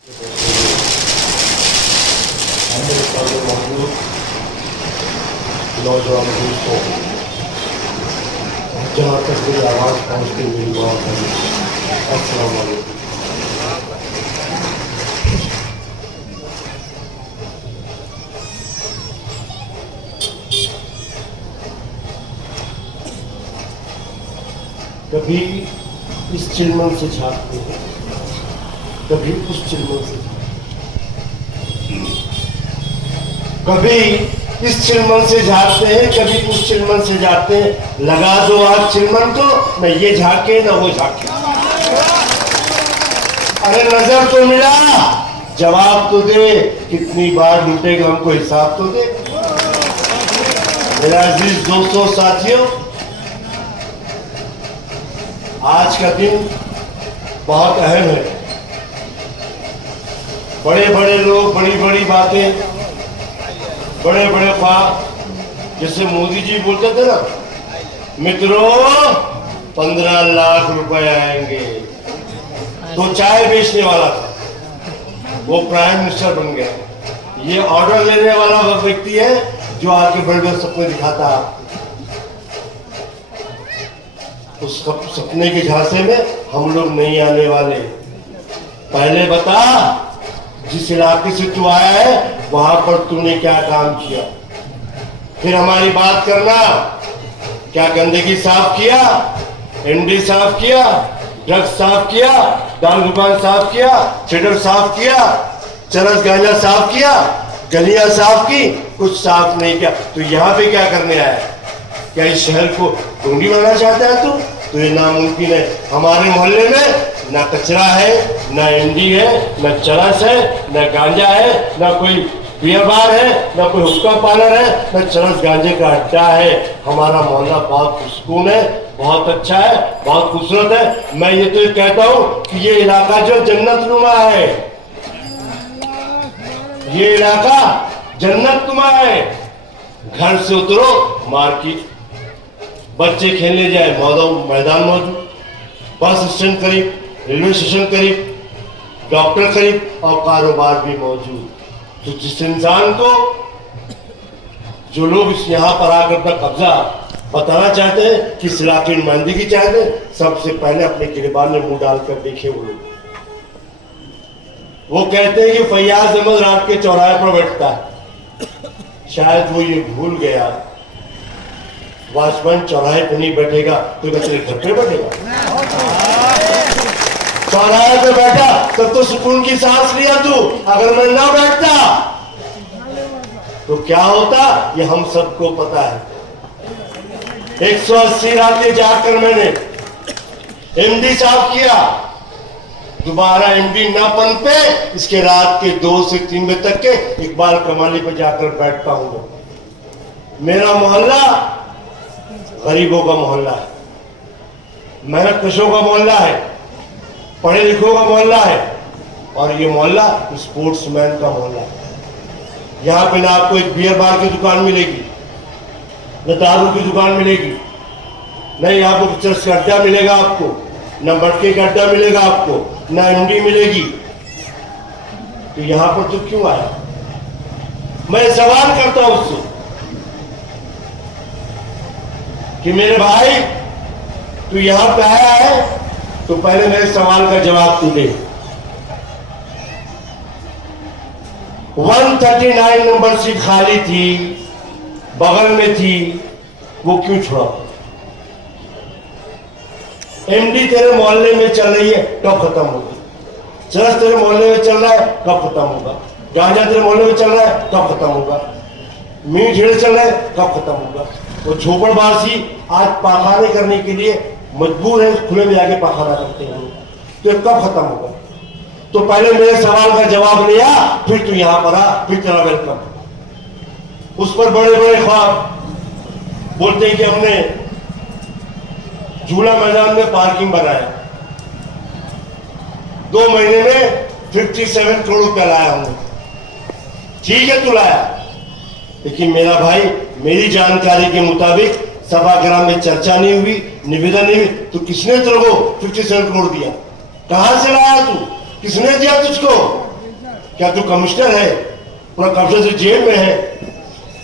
मौजूद नौजवान दोस्तों, जहाँ तक मेरी आवाज़ पहुँचती मेरी बात है, अस्सलाम वालेकुम। कभी इस चिलमन से झाँकते हैं, कभी उस चिलमन से, कभी इस चिलमन से झाँकते हैं, कभी उस चिलमन से जाते हैं। लगा दो आग चिलमन को, न ये झाँके न वो झाँके। अरे नजर तो मिला, जवाब तो दे, कितनी बार लूटेगा हमको हिसाब तो दे। मेरा अजीज दोस्तों साथियों, आज का दिन बहुत अहम है। बड़े बड़े लोग बड़ी बड़ी बातें, बड़े बड़े ख्वाब, जैसे मोदी जी बोलते थे ना, मित्रों 15 लाख रुपए आएंगे। तो चाय बेचने वाला था, वो प्राइम मिनिस्टर बन गया। ये ऑर्डर लेने वाला वो व्यक्ति है जो आके बड़े बड़े सपने दिखाता। उस सपने के झांसे में हम लोग नहीं आने वाले। पहले बता, जिस इलाके से तू आया है वहां पर तूने क्या काम किया, फिर हमारी बात करना। क्या गंदगी साफ किया, एमडी साफ किया, ड्रग्स साफ किया, दारू दुकान साफ किया, थिएटर साफ किया, चरस गांजा साफ किया, गलियां साफ की, कुछ साफ नहीं किया। तो यहाँ पे क्या करने आया? क्या इस शहर को ढूंढी बनाना चाहता है तू? तो ये नामुमकिन है। हमारे मोहल्ले में ना कचरा है, ना एमडी है, ना चरस है, ना गांजा है, ना कोई बियर बार है, ना कोई हुक्का पार्लर है, ना चरस गांजे का अड्डा है। हमारा मोहल्ला बहुत सुकून है, बहुत अच्छा है, बहुत खूबसूरत है। मैं ये तो कहता हूँ कि ये इलाका जो जन्नत नुमा है, ये इलाका जन्नत नुमा है। घर से उतरो मार्केट, बच्चे खेलने जाए मैदान मौजूद, बस स्टैंड करीब, रेलवे स्टेशन करीब, डॉक्टर करीब और कारोबार भी मौजूद। तो जिस इंसान को, जो लोग इस यहाँ पर आकर अपना कब्जा बताना चाहते हैं, किस इलाके की नुमाइंदगी चाहते हैं, सबसे पहले अपने गिरबान में मुंह डालकर देखे वो कहते हैं कि फैयाज अहमद रात के चौराहे पर बैठता है। शायद वो ये भूल गया, वॉचमैन चौराहे पे नहीं बैठेगा तो तेरे घर पे बैठेगा। चौराहे पे बैठा तब तो सुकून की सांस लिया तू। अगर मैं ना बैठता तो क्या होता, ये हम सबको पता है। 180 रातें जाकर मैंने एमडी साफ किया, दोबारा एमडी ना पनपे, इसके रात के 2 से 3 बजे तक के इकबाल कमाली पे जाकर बैठता हूं। मेरा मोहल्ला गरीबों का मोहल्ला है, मेहनत कशों का मोहल्ला है, पढ़े लिखों का मोहल्ला है, और ये मोहल्ला स्पोर्ट्समैन का मोहल्ला है। यहाँ पे ना आपको एक बियर बार की दुकान मिलेगी, न दारू की दुकान मिलेगी, न यहाँ पर चरस का अड्डा मिलेगा आपको, न मटके का अड्डा मिलेगा आपको, न एमडी मिलेगी। तो यहाँ पर तो क्यों आया? मैं सवाल करता हूं उससे कि मेरे भाई तू यहां पे आया है तो पहले मेरे सवाल का जवाब तू दे। 139 नंबर सीट खाली थी, बगल में थी, वो क्यों छोड़ा? एमडी तेरे मोहल्ले में चल रही है, कब खत्म होगी? चरस तेरे मोहल्ले में चल रहा है, कब खत्म होगा? गांजा तेरे मोहल्ले में चल रहा है, कब खत्म होगा? मीट ढेर चल रहा है, कब खत्म होगा? वो झोपड़बाजी आज पाखाने करने के लिए मजबूर है, खुले में जाके पाखाना करते हैं, तो कब खत्म होगा? तो पहले मेरे सवाल का जवाब लिया, फिर तू यहां पर आ, फिर तेरा वेलकम। उस पर बड़े बड़े ख्वाब बोलते हैं कि हमने झूला मैदान में पार्किंग बनाया, 2 महीने में 57 करोड़ रुपया लाया हमने। ठीक है तू लाया, लेकिन मेरा भाई मेरी जानकारी के मुताबिक सभागृह में चर्चा नहीं हुई, निवेदन नहीं हुई, तो किसने तेरे को 57 करोड़ दिया? कहां से लाया तू? किसने दिया तुझको? क्या तू कमिश्नर है? पूरा कब्जे से जेल में है।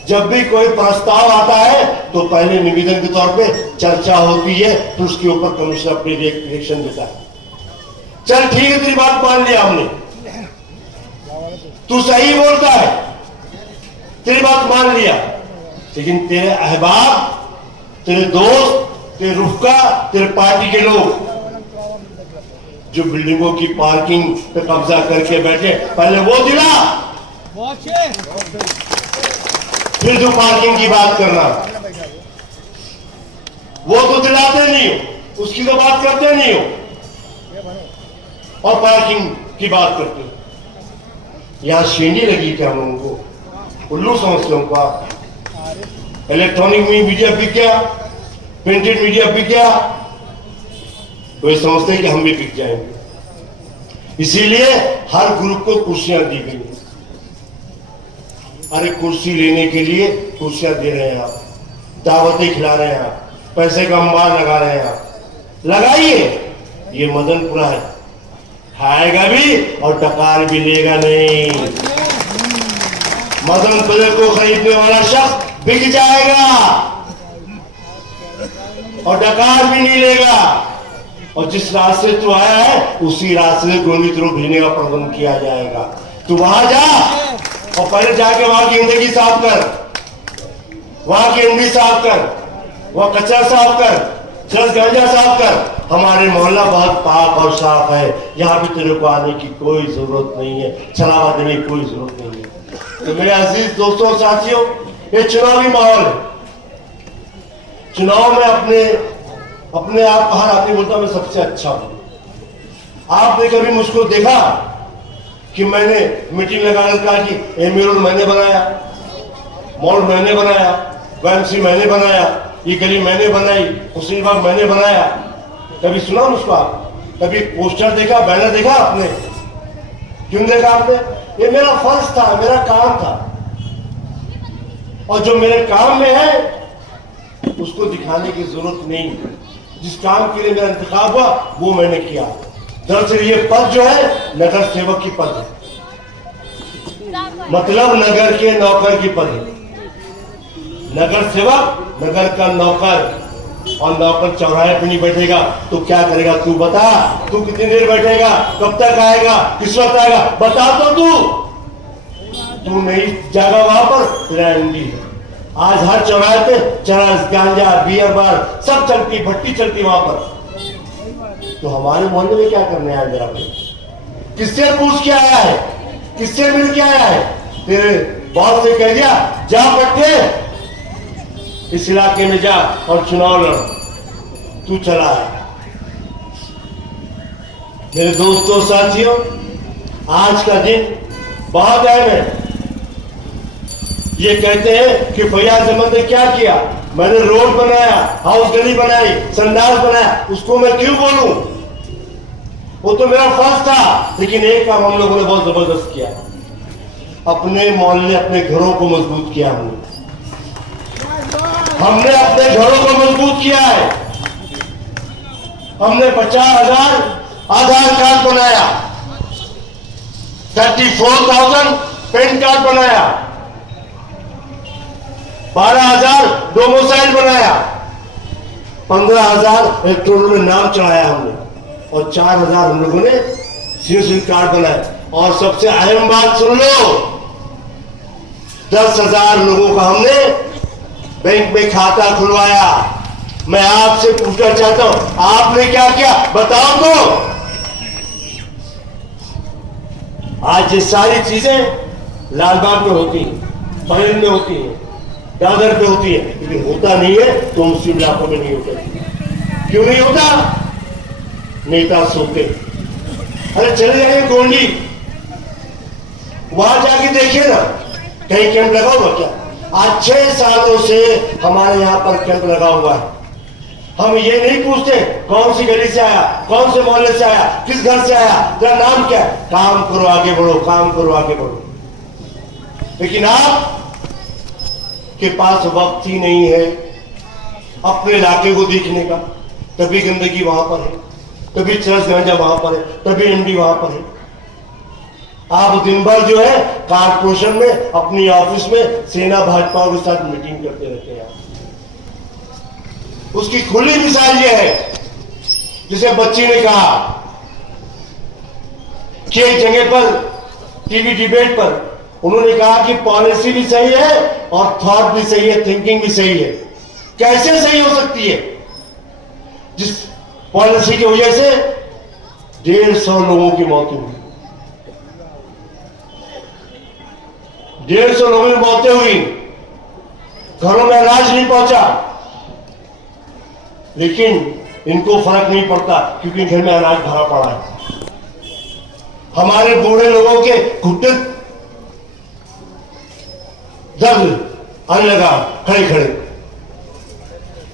जब भी कोई प्रस्ताव आता है तो पहले निवेदन के तौर पे चर्चा होती है, तो उसके ऊपर कमिश्नर अपनी रिएक्शन देता है। चल ठीक है, तेरी बात मान लिया हमने, तू सही बोलता है, तेरी बात मान लिया, लेकिन तेरे अहबाब, तेरे दोस्त, तेरे रुफका, तेरे पार्टी के लोग जो बिल्डिंगों की पार्किंग पे कब्जा करके बैठे, पहले वो दिला, फिर जो पार्किंग की बात करना। वो तो दिलाते नहीं हो, उसकी तो बात करते नहीं हो, और पार्किंग की बात करते हो। यहां शेंडी लगी क्या हम लोगों को? उल्लू समझते हो आप? इलेक्ट्रॉनिक मीडिया बिक गया, प्रिंटेड मीडिया बिक गया, तो ये समझते हैं कि हम भी बिक जाएंगे। इसीलिए हर ग्रुप को कुर्सियां दी गई। अरे कुर्सी लेने के लिए कुर्सियां दे रहे हैं आप, दावतें खिला रहे हैं आप, पैसे का अंबार लगा रहे हैं आप, लगाइए। ये मदनपुरा है, खाएगा भी और डकार भी लेगा नहीं। मदनपुरे को खरीदने वाला शख्स बिक जाएगा और डकार भी नहीं लेगा। और जिस रास्ते तू आया है उसी रास्ते से गोली थ्रू भेजने का प्रबंध किया जाएगा। तू वहां जा और पहले जाके वहां की गंदगी साफ कर, वहां की एमडी साफ कर, वहां कचरा साफ कर, चरस गांजा साफ कर। हमारे मोहल्ला बहुत पाक और साफ है, यहाँ भी तेरे को आने की कोई जरूरत नहीं है, छलावा देने की कोई जरूरत नहीं है। तो मेरे अजीज दोस्तों और साथियों, ये चुनावी माहौल है। चुनाव में अपने आप हर आदमी बोलता मैं सबसे अच्छा हूं। आपने कभी मुझको देखा कि मैंने मीटिंग लगाकर कहा कि एमए रोड मैंने बनाया, मॉल मैंने बनाया, वाईएमसी मैंने बनाया, ये गली मैंने बनाई, हुसैन बाग मैंने बनाया? कभी सुना मुझको? आप कभी पोस्टर देखा, बैनर देखा आपने? क्यों देखा आपने? ये मेरा फर्ज था, मेरा काम था, और जो मेरे काम में है उसको दिखाने की जरूरत नहीं। जिस काम के लिए मेरा इंतखाब हुआ वो मैंने किया। दरअसल ये पद जो है नगर सेवक की पद है, मतलब नगर के नौकर की पद है। नगर सेवक नगर का नौकर, और नौकर चौराहे पे नहीं बैठेगा तो क्या करेगा? तू बता, तू कितनी देर बैठेगा, कब तक आएगा, किस वक्त आएगा, बता तो तू नहीं जाएगा वहां पर, तेरा एमडी है। आज हर चौराहे पे चरस गांजा बियर बार सब चलती, भट्टी चलती वहां पर। तो हमारे मोहल्ले में क्या करने आया जरा भाई? किससे पूछ के आया है, किससे मिल के आया है? तेरे बॉस से कह दिया जा पट्टे इस इलाके में जा और चुनाव लड़, तू चला है। मेरे दोस्तों साथियों, आज का दिन बहुत अहम है। ये कहते हैं कि फैयाज अहमद ने क्या किया, मैंने रोड बनाया, हाउस गली बनाई, संडास बनाया, उसको मैं क्यों बोलूं? वो तो मेरा फर्ज था। लेकिन एक काम हम लोगों ने बहुत जबरदस्त किया, अपने मोहल्ले, अपने घरों को मजबूत किया। हमने अपने घरों को मजबूत किया है। हमने 50,000 आधार कार्ड बनाया, 34,000 पैन कार्ड बनाया, 12,000 डोमिसाइल बनाया, 15,000 इलेक्ट्रॉनिक में नाम चढ़ाया हमने, और 4,000 हम लोगों ने सिम कार्ड बनाए। और सबसे अहम बात सुन लो, 10,000 लोगों का हमने बैंक में खाता खुलवाया। मैं आपसे पूछना चाहता हूं, आपने क्या किया बताओ तो। आज ये सारी चीजें लालबाग में होती हैं, बरेली में होती हैं, दादर पे होती है, लेकिन होता नहीं है तो मुस्लिम इलाकों में नहीं होता। क्यों नहीं होता? नेता सोते। अरे चले जाइए गोंडी, वहां जाके देखिए ना, कहीं कैंप लगा हुआ क्या? आज 6 सालों से हमारे यहाँ पर कैंप लगा हुआ है। हम ये नहीं पूछते कौन सी गली से आया, कौन से मोहल्ले से आया, किस घर से आया, तेरा नाम क्या है। काम करो आगे बढ़ो, काम करो आगे बढ़ो। लेकिन आप के पास वक्त ही नहीं है अपने इलाके को देखने का। तभी गंदगी वहां पर है, तभी चरस गांजा वहां पर है, तभी एमडी वहां पर है। आप दिन भर जो है कारपोरेशन में अपनी ऑफिस में सेना भाजपा के साथ मीटिंग करते रहते हैं। उसकी खुली मिसाल ये है, जिसे बच्ची ने कहा कि एक जगह पर टीवी डिबेट पर उन्होंने कहा कि पॉलिसी भी सही है और थॉट भी सही है, थिंकिंग भी सही है। कैसे सही हो सकती है? जिस पॉलिसी की वजह से 150 लोगों की मौत हुई, 150 लोगों की मौतें हुई, घरों में अनाज नहीं पहुंचा, लेकिन इनको फर्क नहीं पड़ता क्योंकि घर में अनाज भरा पड़ा है। हमारे बूढ़े लोगों के घुटने दर्द आने लगा खड़े खड़े,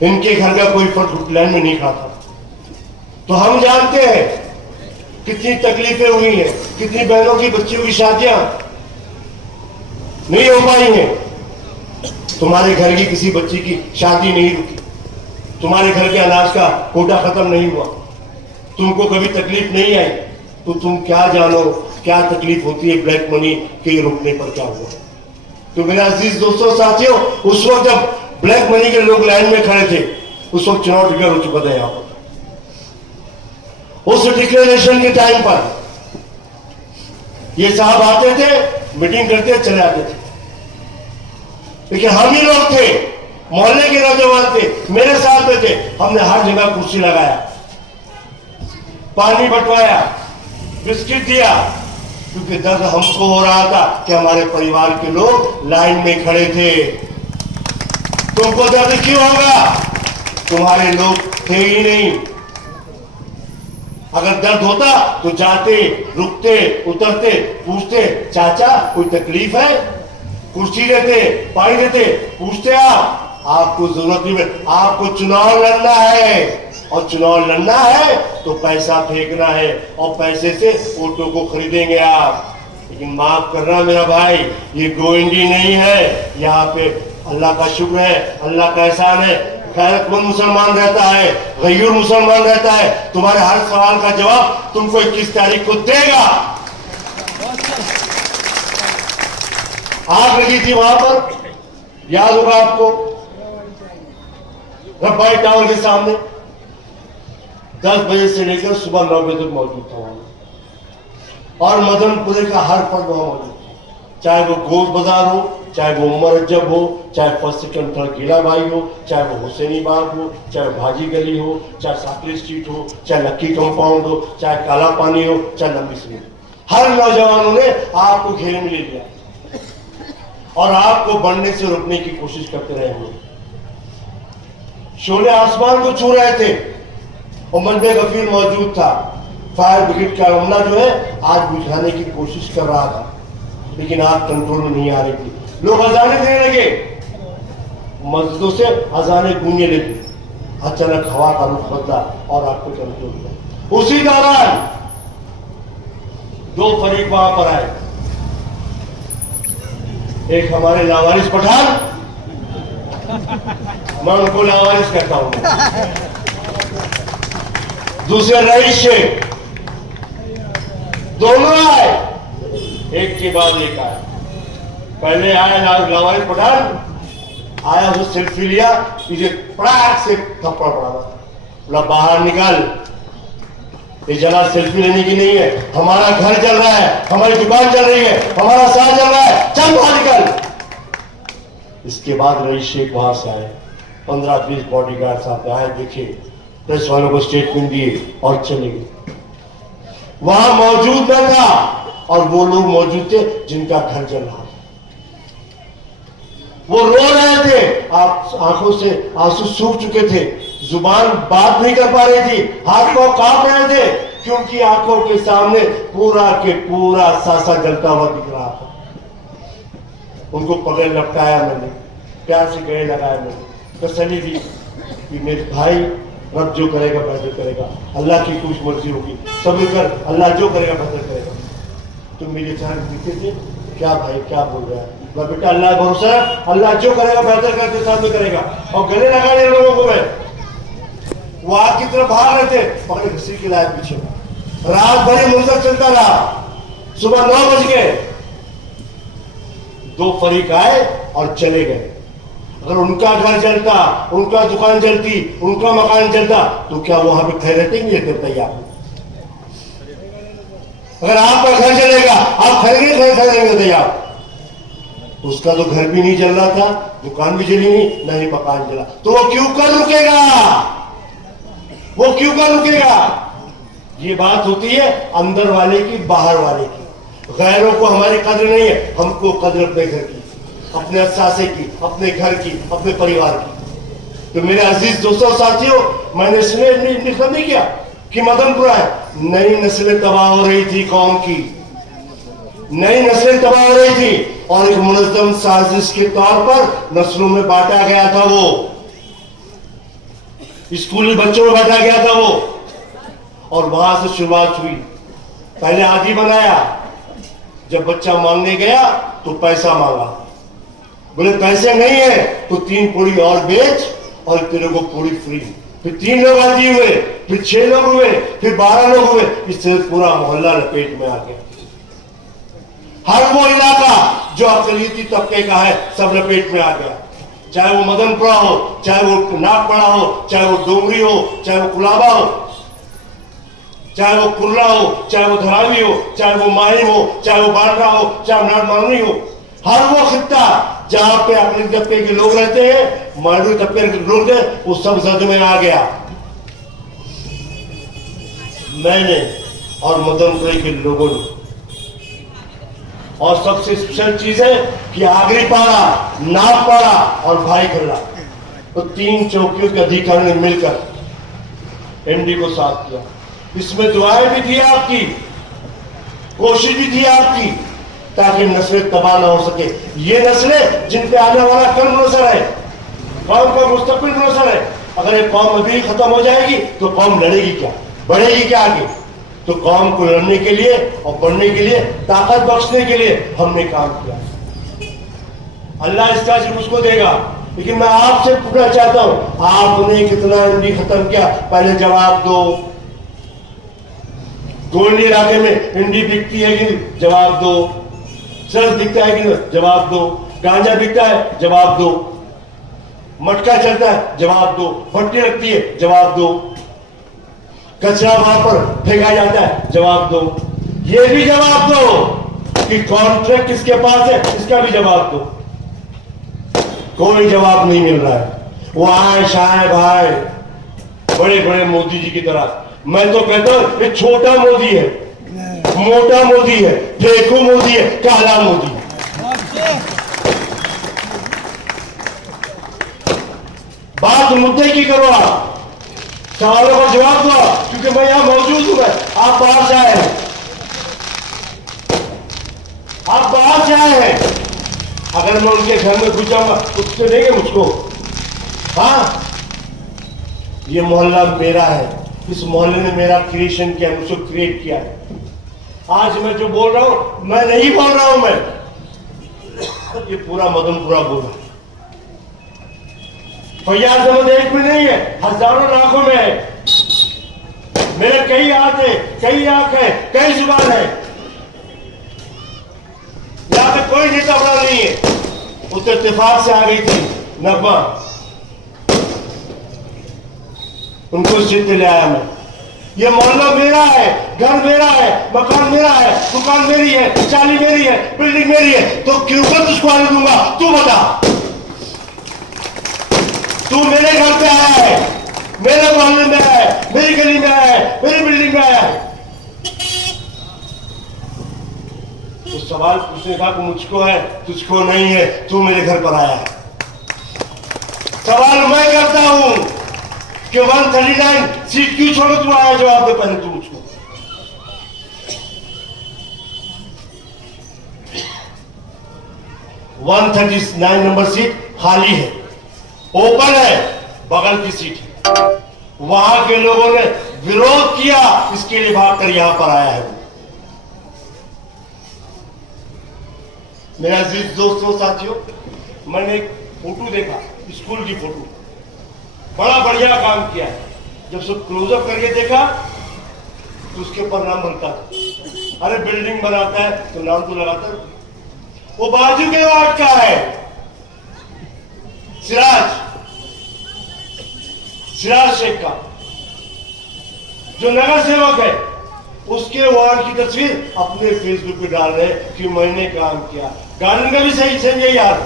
इनके घर का कोई फर्क लाइन में नहीं खाता। तो हम जानते हैं कितनी तकलीफें हुई हैं, कितनी बहनों की बच्चियों की शादियां नहीं हो पाई हैं। तुम्हारे घर की किसी बच्ची की शादी नहीं रुकी, तुम्हारे घर के अनाज का कोटा खत्म नहीं हुआ, तुमको कभी तकलीफ नहीं आई, तो तुम क्या जानो क्या तकलीफ होती है ब्लैक मनी के रुकने पर क्या हुआ। तो मेरा अजीज दोस्तों साथियों, उस वक्त जब ब्लैक मनी के लोग लाइन में खड़े थे, उस वक्त चुनाव डिक्लेयर हो चुका था। यहां पर उस डिक्लेरेशन के टाइम पर ये साहब आते थे, मीटिंग करते चले आते थे, लेकिन हम ही लोग थे, मोहल्ले के नौजवान थे, मेरे साथ में थे, हमने हर जगह कुर्सी लगाया, पानी बंटवाया, बिस्किट दिया, क्योंकि दर्द हमको हो रहा था कि हमारे परिवार के लोग लाइन में खड़े थे। तुमको दर्द क्यों होगा? तुम्हारे लोग थे ही नहीं। अगर दर्द होता तो जाते, रुकते, उतरते, पूछते, चाचा कोई तकलीफ है? कुर्सी देते, पानी देते, पूछते आपको जरूरत नहीं है, आपको चुनाव लड़ना है, और चुनाव लड़ना है तो पैसा फेंकना है, और पैसे से वोटों को खरीदेंगे आप। लेकिन माफ करना मेरा भाई, ये गोइंडी नहीं है। यहाँ पे अल्लाह का शुक्र है, अल्लाह का एहसान है, गैरतमंद मुसलमान रहता है, गयूर मुसलमान रहता है। तुम्हारे हर सवाल का जवाब तुमको 21 तारीख को देगा। आग लगी थी वहां पर, याद होगा आपको, रब्बाई टावर के सामने 10 बजे से लेकर सुबह 9 बजे तक मौजूद था वहां, और मदनपुरे का हर फर्द वहां मौजूद था। चाहे वो गोश बाजार हो, चाहे वो उमर अज्जब हो, चाहे फर्स्ट सेकंड थर्ड गीला भाई हो, चाहे वो हुसैनी बाग हो, चाहे भाजी गली हो, चाहे साकली स्ट्रीट हो, चाहे लक्की कंपाउंड हो, चाहे काला पानी हो, चाहे लंबी स्ट्रीट, हर नौजवानों ने आपको घेरे में ले लिया और आपको बढ़ने से रोकने की कोशिश करते रहे हैं। शोले आसमान को छू रहे थे और मंडे गफीर मौजूद था। फायर ब्रिगेड का अमला जो है आग बुझाने की कोशिश कर रहा था, लेकिन आग कंट्रोल में नहीं आ रही थी। लोग अजाने देने लगे, मस्जिदों से अजाने गूंजने लगी, अचानक हवा का रुख बदला और आग को कंट्रोल किया। उसी दौरान 2 फरीक वहां पर आए, एक हमारे लावारिस पठान, मैं उनको लावारिस कहता हूं, दूसरे रईस शेख, दोनों आए, एक के बाद एक आए। पहले आया लावारिस पठान, आया उसने सेल्फी लिया, इसे पड़ाक से थप्पड़ पड़ा, बोला बाहर निकल, ये जरा सेल्फी लेने की नहीं है, हमारा घर चल रहा है, हमारी दुकान चल रही है, हमारा साथ चल रहा है, चल बाहर निकल। इसके बाद रईस शेख वहां से आए, 15-20 बॉडीगार्ड साथ आए, देखे, प्रेस वालों को स्टेटमेंट दिए और चले गए। वहां मौजूद न था, और वो लोग मौजूद थे जिनका घर जल रहा था। वो रो रहे थे, आप आंखों से आंसू सूख चुके थे, जुबान बात नहीं कर पा रही थी, हाथ पांव कांप रहे थे, क्योंकि आंखों के सामने पूरा के पूरा सासा जलता हुआ दिख रहा था। उनको पगड़ लपटाया मैंने, प्यार से गले लगाया मैंने, तसल्ली दी कि मेरे भाई, रब जो करेगा बेहतर करेगा, अल्लाह की कुछ मर्जी होगी, सब्र कर, अल्लाह जो करेगा बेहतर करेगा। तुम मेरे चेहरे दिखते थे, क्या भाई क्या बोल रहा है? मैं बेटा अल्लाह भरोसा है, अल्लाह जो करेगा बेहतर करके सामने करेगा। और गले लगाने लोगों को मैं, वो आग की तरफ भाग रहे थे, पकड़े घसीट के लाए पीछे, रात भरी मुंजर चलता रहा, सुबह 9 बज गए, 2 फरीक आए और चले गए। अगर उनका घर जलता, उनका दुकान जलती, उनका मकान जलता, तो क्या वहां पे खड़े रहते नहीं रहते? बताइए आप। अगर आपका घर जलेगा, आप खड़े रहेंगे? बताइए आप। उसका तो घर भी नहीं जल रहा था, दुकान भी जली नहीं, नहीं मकान जला, तो वो क्यों कर रुकेगा? वो क्यों कर रुकेगा? ये बात होती है अंदर वाले की, बाहर वाले की। गैरों को हमारी कद्र नहीं है, हमको कद्र अपने घर की, अपने असासे की, अपने घर की, अपने परिवार की। तो मेरे अजीज दोस्तों साथियों, मैंने इसलिए नहीं किया कि मदनपुरा है, नई नस्लें तबाह हो रही थी, कौम की नई नस्लें तबाह हो रही थी, और एक मुनज़्ज़म साजिश के तौर पर नस्लों में बांटा गया था। वो स्कूली बच्चों में बांटा गया था वो, और वहां से शुरुआत हुई। पहले आदि बनाया, जब बच्चा मांगने गया तो पैसा मांगा, बोले पैसे नहीं है तो 3 पूड़ी और बेच और तेरे को पूड़ी फ्री। फिर 3 लोग आदि हुए, फिर 6 लोग हुए, फिर 12 लोग हुए, इससे पूरा मोहल्ला लपेट में आ गया। हर वो इलाका जो अक़लियती तबके का है, सब लपेट में आ गया। चाहे वो मदनपुरा हो, चाहे वो नागपड़ा हो, चाहे वो डोंगरी हो, चाहे वो कुलाबा हो, चाहे वो कुर्ला हो, चाहे वो धरावी हो, चाहे वो माहिम हो, चाहे वो बांड्रा हो, चाहे नागमानी हो। हर वो खित्ता जहां पे अक़लियती तबके के लोग रहते हैं, माइनॉरिटी तबके के लोग हैं, वो सब जद में आ गया। मैंने और मदनपुरे के लोगों ने, और सबसे स्पेशल चीज है कि आगरी पाड़ा, नागपाड़ा और भाई खल्ला, तो 3 चौकियों के अधिकारी ने मिलकर एमडी को साथ किया। इसमें दुआएं भी थी आपकी, कोशिश भी थी आपकी, ताकि नस्लें तबाह ना हो सके। ये नस्लें जिन पे आने वाला कल मुनसर है, कौम का मुस्तकबिल मुनसर है। अगर ये कौम अभी खत्म हो जाएगी तो कौम लड़ेगी क्या, बढ़ेगी क्या आगे? तो कौम को लड़ने के लिए और बढ़ने के लिए, ताकत बख्शने के लिए हमने काम किया। अल्लाह इसका अजर मुझको देगा। लेकिन मैं आपसे पूछना चाहता हूं, आपने कितना एमडी खत्म किया? पहले जवाब दो। गोल्डी इलाके में एमडी बिकती है कि जवाब दो। चरस बिकता है कि जवाब दो। गांजा बिकता है, जवाब दो। मटका चलता है, जवाब दो। भट्टी लगती है, जवाब दो। कचरा वहां पर फेंका जाता है, जवाब दो। ये भी जवाब दो कि कॉन्ट्रैक्ट किसके पास है, इसका भी जवाब दो। कोई जवाब नहीं मिल रहा है। वो आए शाह भाई बड़े बड़े मोदी जी की तरह। मैं तो कहता हूं ये छोटा मोदी है, मोटा मोदी है, फेंकू मोदी है, काला मोदी है। बात मुद्दे की करो, आप सवालों का जवाब दो, क्योंकि मैं यहां मौजूद हूं। आप बाहर से आए हैं, आप बाहर से आए हैं। अगर मैं उनके घर में घुस जाऊंगा तो उससे देंगे मुझको? हाँ, ये मोहल्ला मेरा है, इस मोहल्ले ने मेरा क्रिएशन किया, मुझको क्रिएट किया है। आज मैं जो बोल रहा हूं, मैं नहीं बोल रहा हूं, मैं ये पूरा मदनपुरा बोला। फैयाज अहमद एक में नहीं है, हजारों लाखों में है। मेरे कई हाथ है, कई आंख है, कई जुबान है। यहां पे कोई नेता बड़ा नहीं है। उस इत्तेफाक से आ गई थी नगमा, उनको जीत ले आया मैं। ये मोहल्ला मेरा है, घर मेरा है, मकान मेरा है, दुकान मेरी है, चाली मेरी है, बिल्डिंग मेरी है, तो क्यों कर तुझको आने दूंगा? तू बता। तू मेरे घर पे आया है, मेरे मोहल्ले में आया है, मेरी गली में आया है, मेरी बिल्डिंग में आया है। तो सवाल पूछने का कि मुझको है, तुझको नहीं है, तू मेरे घर पर आया है। सवाल मैं करता हूं कि 139 सीट क्यों छोड़ो तू आया? जवाब दे पहले तू मुझको। 139 नंबर सीट खाली है, ओपन है, बगल की सीट है। वहां के लोगों ने विरोध किया, इसके लिए भागकर यहां पर आया है। मेरे अजीज दोस्तों साथियों, मैंने एक फोटो देखा, स्कूल की फोटो, बड़ा बढ़िया काम किया है। जब सब क्लोजअप करके देखा तो उसके ऊपर नाम बनता था अरे बिल्डिंग बनाता है तो नाम तो लगाता है। वो बाजू के वार्ड का है, सिराज शेख का जो नगर सेवक है, उसके वार्ड की तस्वीर अपने फेसबुक पे डाल रहे कि मैंने काम किया। गार्डन का भी सही समझे यार,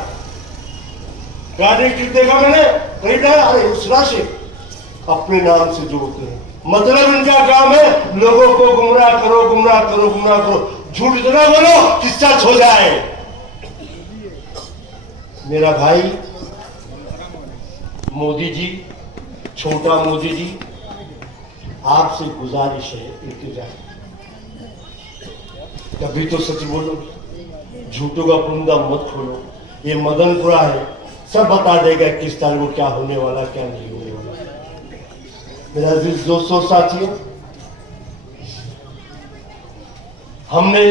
गार्डन क्लिप देखा मैंने कहीं डाला, अरे सिराज शेख अपने नाम से जोड़ते हैं। मतलब इनका काम है लोगों को गुमराह करो, गुमराह करो, गुमराह करो, झूठ इतना बोलो कि सच हो जाए। मेरा भाई मोदी जी, छोटा मोदी जी, आपसे गुजारिश है, इल्तिजा, कभी तो सच बोलो, झूठों का पुंदा मत खोलो। ये मदनपुरा है, सब बता देगा किस तारीख को क्या होने वाला, क्या नहीं होने वाला। मेरा अजीज दोस्तों साथियों, हमने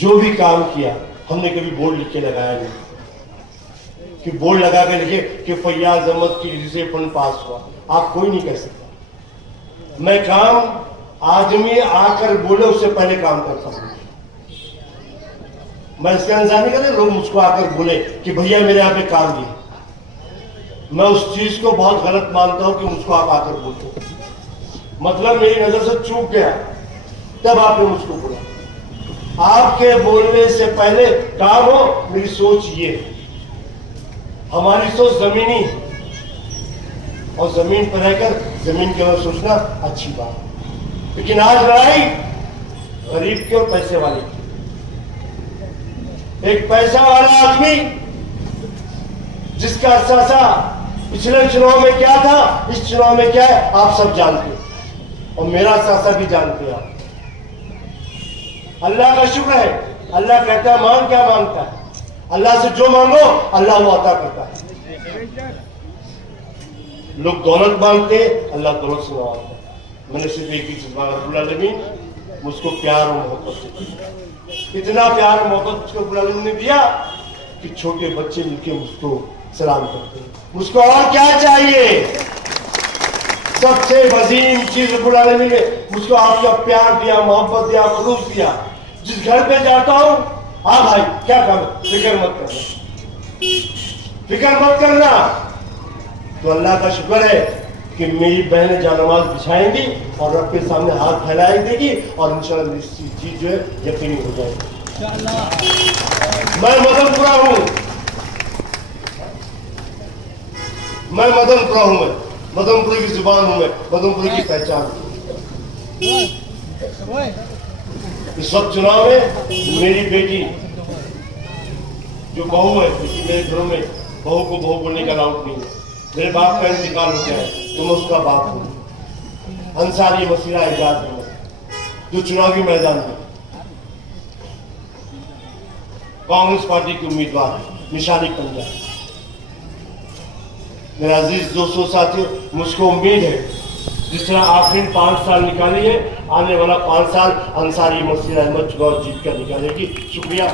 जो भी काम किया, हमने कभी बोर्ड लिख के लगाया नहीं कि बोर्ड लगा के लिखे कि फैयाज अहमद की से फंड पास हुआ। आप कोई नहीं कह सकता। मैं काम आदमी आकर बोले उससे पहले काम करता हूं। मैं इसका इंतजार नहीं करता लोग मुझको आकर बोले कि भैया मेरे यहाँ पे काम दिए। मैं उस चीज को बहुत गलत मानता हूं कि मुझको आप आकर बोलते हो। मतलब मेरी नजर से चूक गया, तब आपने मुझको बोला। आपके बोलने से पहले काम हो, मेरी सोच ये है। हमारी सोच जमीनी है और जमीन पर रहकर जमीन के बारे में सोचना अच्छी बात है। लेकिन आज लड़ाई गरीब के और पैसे वाले की। एक पैसा वाला आदमी जिसका सासा पिछले चुनाव में क्या था, इस चुनाव में क्या है, आप सब जानते हो और मेरा सासा भी जानते हैं आप। अल्लाह का शुक्र है, अल्लाह कहता है मांग, क्या मांगता है? अल्लाह से जो मांगो अल्लाह वो अता करता है। लोग दौलत मांगते, अल्लाह दौलत से मांगता है। मैंने सिर्फ एक ही चीज मांगा, रब्बुल आलमीन मुझको प्यार और मोहब्बत से, इतना प्यार और मोहब्बत मुझको रब्बुल आलमीन ने दिया कि छोटे बच्चे मिलके मुझको सलाम करते हैं। मुझको और क्या चाहिए? सबसे वजीम चीज रब्बुल आलमीन ने मुझको आपका प्यार दिया, मोहब्बत दिया, खुलूस दिया। जिस घर पे जाता हूं, हाँ भाई क्या काम है, फिक्र मत करना, फिक्र मत करना। तो अल्लाह का शुक्र है कि मेरी बहनें जानमाज बिछाएंगी और रब के सामने हाथ फैलाई देगी और इंशाल्लाह मेरी चीज जो है यकीनी हो जाएगी। मैं मदनपुरा हूं, मैं मदनपुरा हूं, मैं मदनपुरी की जुबान हूं, मैं मदनपुरी की पहचान हूं। इस वक्त चुनाव में मेरी बेटी जो बहू है, क्योंकि मेरे घरों में बहू को बहू बोलने का अलाउड नहीं है। मेरे बाप का इंतकाल हो गया है तो मैं उसका बाप हूँ। अंसारी मसीहा एजाज अहमद जो चुनावी मैदान में कांग्रेस पार्टी के उम्मीदवार निशानी पंजाब। मेरा अजीज दोस्तों साथियों, मुझको उम्मीद है जिस तरह आखिरी 5 साल निकाली है, आने वाला 5 साल अंसारी मसीहा अहमद चुनाव जीत कर निकालेगी। शुक्रिया।